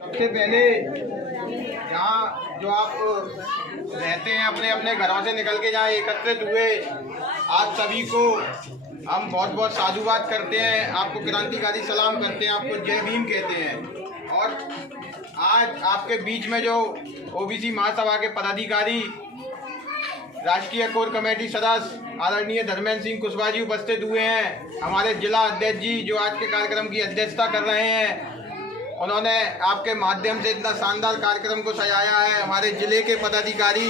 सबसे पहले यहाँ जो आप रहते हैं अपने अपने घरों से निकल के जहाँ एकत्रित हुए, आप सभी को हम बहुत बहुत साधुवाद करते हैं, आपको क्रांतिकारी सलाम करते हैं, आपको जय भीम कहते हैं। और आज आपके बीच में जो ओबीसी महासभा के पदाधिकारी, राष्ट्रीय कोर कमेटी सदस्य आदरणीय धर्मेंद्र सिंह कुशवाहा जी उपस्थित हुए हैं। हमारे जिला अध्यक्ष जी जो आज के कार्यक्रम की अध्यक्षता कर रहे हैं, उन्होंने आपके माध्यम से इतना शानदार कार्यक्रम को सजाया है। हमारे जिले के पदाधिकारी,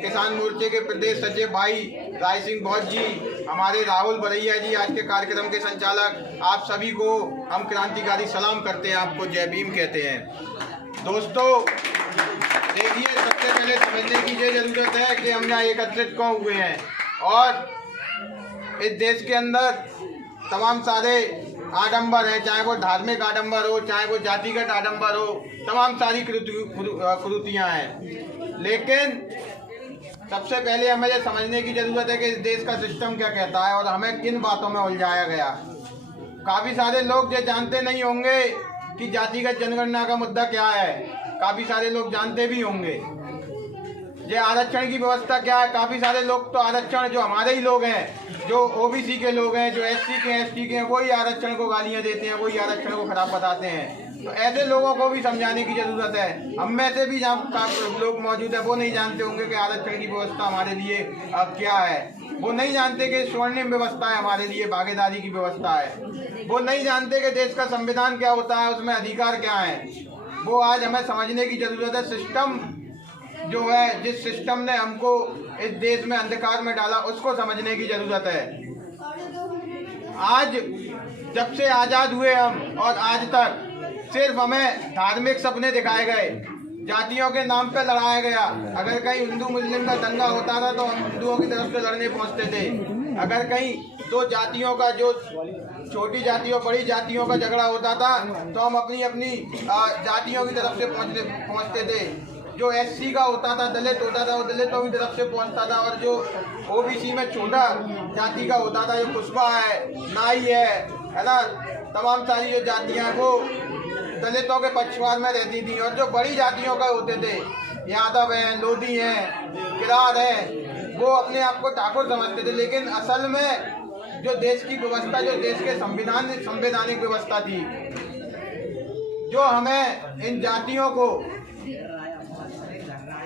किसान मोर्चे के प्रदेश सचिव भाई राय सिंह बौद्ध जी, हमारे राहुल बरैया जी आज के कार्यक्रम के संचालक, आप सभी को हम क्रांतिकारी सलाम करते हैं, आपको जय भीम कहते हैं। दोस्तों देखिए, सबसे पहले समझने की ये जरूरत है कि हम यहाँ एकत्रित क्यों हुए हैं और इस देश के अंदर तमाम सारे आडंबर हैं, चाहे वो धार्मिक आडंबर हो, चाहे वो जातिगत आडंबर हो, तमाम सारी कुरीतियाँ हैं। लेकिन सबसे पहले हमें ये समझने की जरूरत है कि इस देश का सिस्टम क्या कहता है और हमें किन बातों में उलझाया गया। काफ़ी सारे लोग ये जानते नहीं होंगे कि जातिगत जनगणना का मुद्दा क्या है, काफ़ी सारे लोग जानते भी होंगे। ये आरक्षण की व्यवस्था क्या है, काफ़ी सारे लोग तो आरक्षण जो हमारे ही लोग हैं, जो ओबीसी के लोग हैं, जो एससी के एसटी के हैं, वही आरक्षण को गालियां देते हैं, वही आरक्षण को खराब बताते हैं। तो ऐसे लोगों को भी समझाने की जरूरत है। हम में से भी जहाँ लोग मौजूद है वो नहीं जानते होंगे कि आरक्षण की व्यवस्था हमारे लिए क्या है। वो नहीं जानते कि स्वर्णिम व्यवस्था है हमारे लिए, भागीदारी की व्यवस्था है। वो नहीं जानते कि देश का संविधान क्या होता है, उसमें अधिकार क्या है। वो आज हमें समझने की जरूरत है। सिस्टम जो है, जिस सिस्टम ने हमको इस देश में अंधकार में डाला, उसको समझने की जरूरत है। आज जब से आज़ाद हुए हम और आज तक सिर्फ हमें धार्मिक सपने दिखाए गए, जातियों के नाम पे लड़ाया गया। अगर कहीं हिंदू मुस्लिम का दंगा होता था तो हम हिंदुओं की तरफ से लड़ने पहुंचते थे। अगर कहीं दो जातियों का, जो छोटी जातियों बड़ी जातियों का झगड़ा होता था, तो हम अपनी अपनी जातियों की तरफ से पहुंचते थे। जो एससी का होता था, दलित होता था, वो दलितों की तरफ से पहुंचता था। और जो ओबीसी में छोटा जाति का होता था, जो कुशवाहा है, नाई है ना, तमाम सारी जो जातियां हैं वो दलितों के पक्षवार में रहती थी। और जो बड़ी जातियों का होते थे, यादव हैं, लोधी हैं, किरार हैं, वो अपने आप को ठाकुर समझते थे। लेकिन असल में जो देश की व्यवस्था, जो देश के संवैधानिक व्यवस्था थी, जो हमें इन जातियों को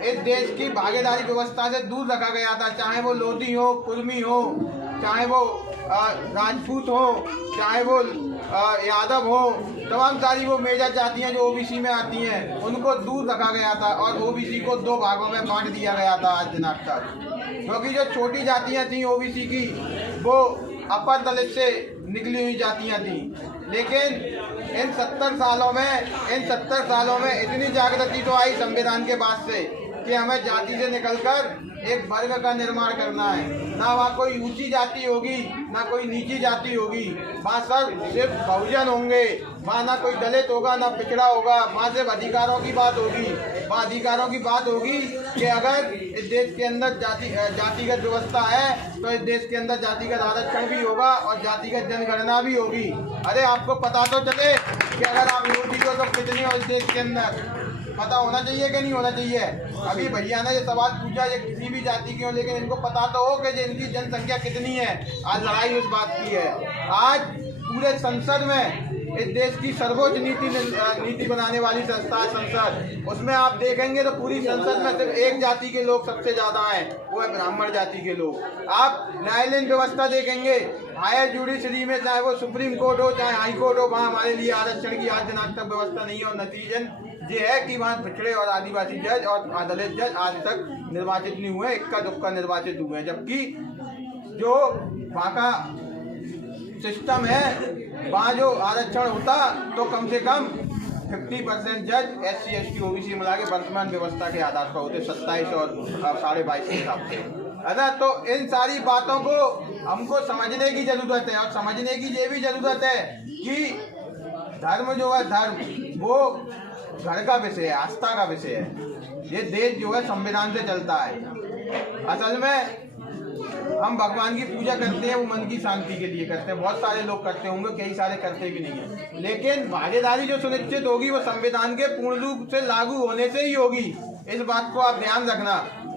इस देश की भागीदारी व्यवस्था से दूर रखा गया था, चाहे वो लोधी हो, कुर्मी हो, चाहे वो राजपूत हो, चाहे वो यादव हो, तमाम सारी वो मेजर जातियां जो ओबीसी में आती हैं, उनको दूर रखा गया था और ओबीसी को दो भागों में बांट दिया गया था आज दिनांक तक। क्योंकि जो छोटी जातियां थी ओबीसी की, वो अपर दलित से निकली हुई जातियां थी। लेकिन इन 70 सालों में इतनी जागृति तो आई संविधान के बाद से कि हमें जाति से निकलकर एक वर्ग का निर्माण करना है। ना वहाँ कोई ऊंची जाति होगी, ना कोई नीची जाति होगी, वहाँ सिर्फ बहुजन होंगे। वहाँ ना कोई दलित होगा, ना पिछड़ा होगा। वहाँ सिर्फ अधिकारों की बात होगी। वहाँ अधिकारों की बात होगी कि अगर इस देश के अंदर जातिगत व्यवस्था है तो इस देश के अंदर जातिगत आरक्षण भी होगा और जातिगत जनगणना भी होगी। अरे आपको पता तो चले कि अगर आप रोटी हो तो कितनी हो इस देश के अंदर, पता होना चाहिए कि नहीं होना चाहिए। अभी भैया ने ये सवाल पूछा, ये किसी भी जाति की हो, लेकिन इनको पता तो हो कि इनकी जनसंख्या कितनी है। आज लड़ाई उस बात की है। आज पूरे संसद में, इस देश की सर्वोच्च नीति बनाने वाली संस्था है संसद, उसमें आप देखेंगे तो पूरी संसद में सिर्फ एक जाति के लोग सबसे ज्यादा हैं, वो है ब्राह्मण जाति के लोग। आप न्यायालयीन व्यवस्था देखेंगे, हायर जुडिशरी में, चाहे वो सुप्रीम कोर्ट हो चाहे हाई कोर्ट हो, वहाँ हमारे लिए आरक्षण की आज दिनांक तक व्यवस्था नहीं है। और नतीजन ये है कि वहाँ पिछड़े और आदिवासी जज और दलित जज आज तक निर्वाचित नहीं हुए, इक्का दुक्का निर्वाचित हुए हैं। जबकि जो वहाँ का सिस्टम है, वहाँ जो आरक्षण होता तो कम से कम 50% जज एससी एसटी ओबीसी मिला के वर्तमान व्यवस्था के आधार पर होते, 27 और 22.5 के हिसाब से, है ना। तो इन सारी बातों को हमको समझने की जरूरत है। और समझने की ये भी जरूरत है कि धर्म जो है, धर्म वो घर का विषय है, आस्था का विषय है। ये देश जो है संविधान से चलता है। असल में हम भगवान की पूजा करते हैं वो मन की शांति के लिए करते हैं। बहुत सारे लोग करते होंगे, कई सारे करते भी नहीं है। लेकिन भागीदारी जो सुनिश्चित होगी वो संविधान के पूर्ण रूप से लागू होने से ही होगी। इस बात को आप ध्यान रखना।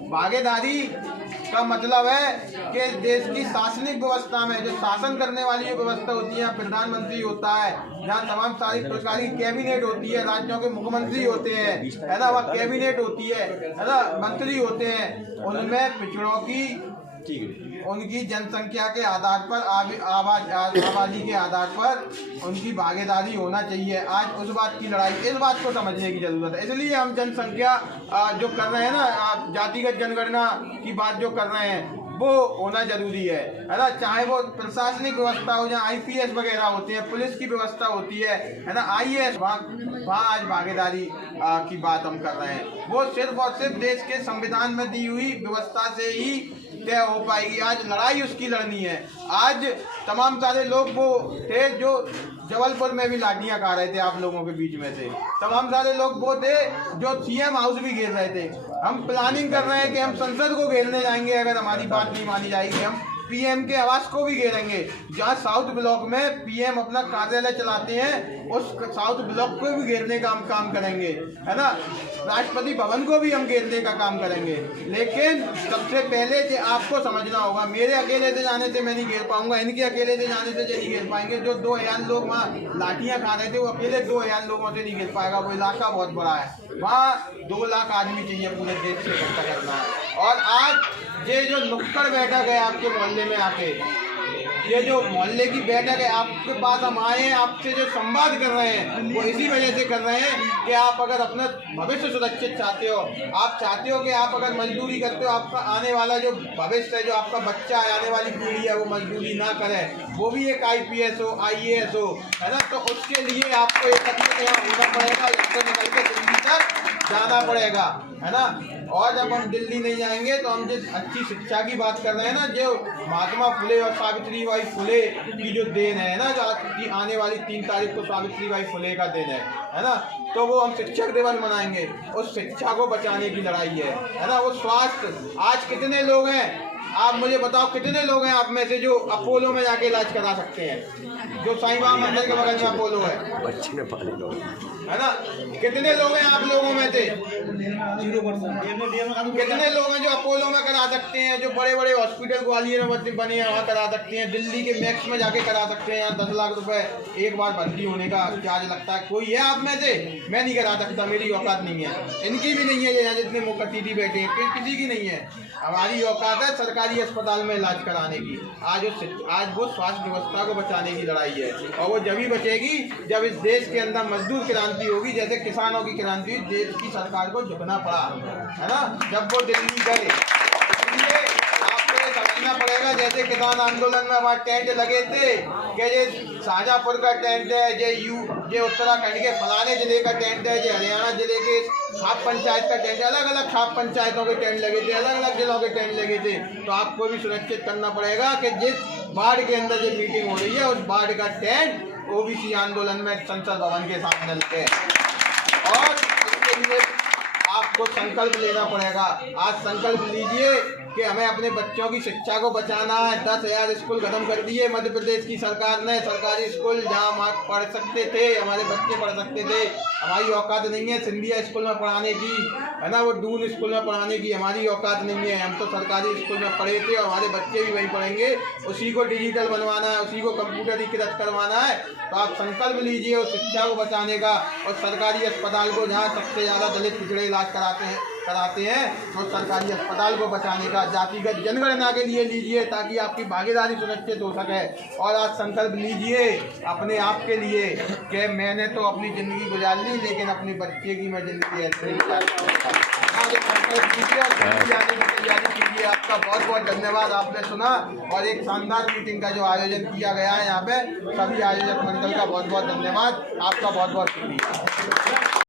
भागीदारी का मतलब है कि देश की शासनिक व्यवस्था में जो शासन करने वाली जो व्यवस्था होती है, प्रधानमंत्री होता है, जहाँ तमाम सारी प्रकार की कैबिनेट होती है, राज्यों के मुख्यमंत्री होते हैं, है ना, वह कैबिनेट होती है ना, मंत्री होते हैं, उनमें पिछड़ों की उनकी जनसंख्या के आधार पर आबादी के आधार पर उनकी भागीदारी होना चाहिए। आज उस बात की लड़ाई, इस बात को समझने की जरूरत है। इसलिए हम जनसंख्या जो कर रहे हैं ना, जातिगत जनगणना की बात जो कर रहे हैं वो होना जरूरी है ना। चाहे वो प्रशासनिक व्यवस्था हो, जहाँ IPS वगैरह होती है, पुलिस की व्यवस्था होती है ना, IAS, वहाँ आज भागीदारी की बात हम कर रहे हैं। वो सिर्फ और सिर्फ देश के संविधान में दी हुई व्यवस्था से ही तय हो पाएगी। आज लड़ाई उसकी लड़नी है। आज तमाम सारे लोग वो थे जो जबलपुर में भी लाठियां खा रहे थे, आप लोगों के बीच में थे। तमाम सारे लोग वो थे जो CM हाउस भी घेर रहे थे। हम प्लानिंग कर रहे हैं कि हम संसद को घेरने जाएंगे, अगर हमारी बात नहीं मानी जाएगी। हम PM के आवास को भी घेरेंगे। जहाँ साउथ ब्लॉक में PM अपना कार्यालय चलाते हैं, उस साउथ ब्लॉक को भी घेरने का हम काम करेंगे, है ना। राष्ट्रपति भवन को भी हम घेरने का काम करेंगे। लेकिन सबसे पहले जो आपको समझना होगा, मेरे अकेले से जाने से मैं नहीं घेर पाऊंगा, इनके अकेले से जाने से नहीं घेर पाएंगे। जो 2000 लोग वहाँ लाठियाँ खा रहे थे, वो अकेले 2000 लोगों से नहीं घेर पाएगा। वो इलाका बहुत बड़ा है, वहाँ 2 लाख आदमी चाहिए पूरे देश से इकट्ठा करना है। और आज ये जो नुक्कड़ बैठक है आपके मोहल्ले में आके, ये जो मोहल्ले की बैठक है, आपके पास हम आए हैं, आपसे जो संवाद कर रहे हैं वो इसी वजह से कर रहे हैं कि आप अगर अपना भविष्य सुरक्षित चाहते हो, आप चाहते हो कि आप अगर मजदूरी करते हो, आपका आने वाला जो भविष्य है, जो आपका बच्चा है, आने वाली पीढ़ी है, वो मजदूरी ना करे, वो भी एक IPS हो, IAS हो, है ना। तो उसके लिए आपको एकत्रित यहाँ होना पड़ेगा, यहाँ से निकल के दिल्ली तक जाना पड़ेगा, है ना। और जब हम दिल्ली नहीं जाएंगे तो हम जिस अच्छी शिक्षा की बात कर रहे हैं ना, जो महात्मा फुले और सावित्री बाई फुले की जो देन है ना, जो आने वाली 3 तारीख को सावित्री बाई फुले का दिन है ना, तो वो हम शिक्षक दिवस मनाएंगे। उस शिक्षा को बचाने की लड़ाई है ना। वो स्वास्थ्य, आज कितने लोग हैं, आप मुझे बताओ कितने लोग हैं आप में से जो अपोलो में जाके इलाज करा सकते हैं, जो साईं बाबा मंदिर के बगल में अपोलो है, बच्चे में पानी लो, है ना। कितने लोग हैं आप लोगों में से, 0%। कितने लोग हैं जो अपोलो में करा सकते हैं, जो बड़े बड़े हॉस्पिटल ग्वालियर में बने हैं वहाँ करा सकते हैं, दिल्ली के मैक्स में जाके करा सकते हैं। यहाँ 10 लाख रुपए एक बार भर्ती होने का चार्ज लगता है। कोई है आप में से? मैं नहीं करा सकता, मेरी औकात नहीं है, इनकी भी नहीं है, यहाँ जितने मुकद्दीदी बैठे हैं किसी की नहीं है। हमारी औकात है सरकारी अस्पताल में इलाज कराने की। आज वो स्वास्थ्य व्यवस्था को बचाने की लड़ाई है, और वो जब ही बचेगी जब इस देश के अंदर मजदूर क्रांति होगी, जैसे किसानों की क्रांति हुई, देश की सरकार को झुकना पड़ा, है ना, जब वो दिल्ली गए। इसलिए आपको ये समझना पड़ेगा, जैसे किसान आंदोलन में वहाँ टेंट लगे थे कि ये शाहजहाँपुर का टेंट है, ये उत्तराखंड के फलाने जिले का टेंट है, ये हरियाणा जिले के खाप पंचायत का टेंट, अलग अलग खाप पंचायतों के टेंट लगे थे, अलग अलग जिलों के टेंट लगे थे। तो आपको भी सुनिश्चित करना पड़ेगा कि जिस वार्ड के अंदर जो मीटिंग हो रही है, उस वार्ड का टेंट OBC आंदोलन में संसद भवन के सामने लगे। और इसके लिए आपको संकल्प लेना पड़ेगा। आज संकल्प लीजिए कि हमें अपने बच्चों की शिक्षा को बचाना है। 10,000 स्कूल खत्म कर दिए मध्य प्रदेश की सरकार ने। सरकारी स्कूल जहाँ हम पढ़ सकते थे, हमारे बच्चे पढ़ सकते थे, हमारी औकात नहीं है सिंधिया स्कूल में पढ़ाने की, है ना, वो दून स्कूल में पढ़ाने की हमारी औकात नहीं है। हम तो सरकारी स्कूल में पढ़े थे और हमारे बच्चे भी वहीं पढ़ेंगे। उसी को डिजिटल बनवाना है, उसी को कंप्यूटरीकृत करवाना है। तो आप संकल्प लीजिए उस शिक्षा को बचाने का, और सरकारी अस्पताल को जहाँ सबसे ज़्यादा दलित पिछड़े इलाज कराते हैं तो सरकारी अस्पताल को बचाने का जातिगत जनगणना के लिए लीजिए, ताकि आपकी भागीदारी सुनिश्चित हो सके। और आज संकल्प लीजिए अपने आप के लिए कि मैंने तो अपनी ज़िंदगी गुजार ली, लेकिन अपने बच्चे की मैं ज़िंदगी ऐसे नहीं गुजार सकता। संकल्प कीजिए और जाने की तैयारी कीजिए। आपका बहुत बहुत धन्यवाद, आपने सुना। और एक शानदार मीटिंग का जो आयोजन किया गया है यहाँ पे, सभी आयोजक मंडल का बहुत बहुत धन्यवाद, आपका बहुत बहुत शुक्रिया।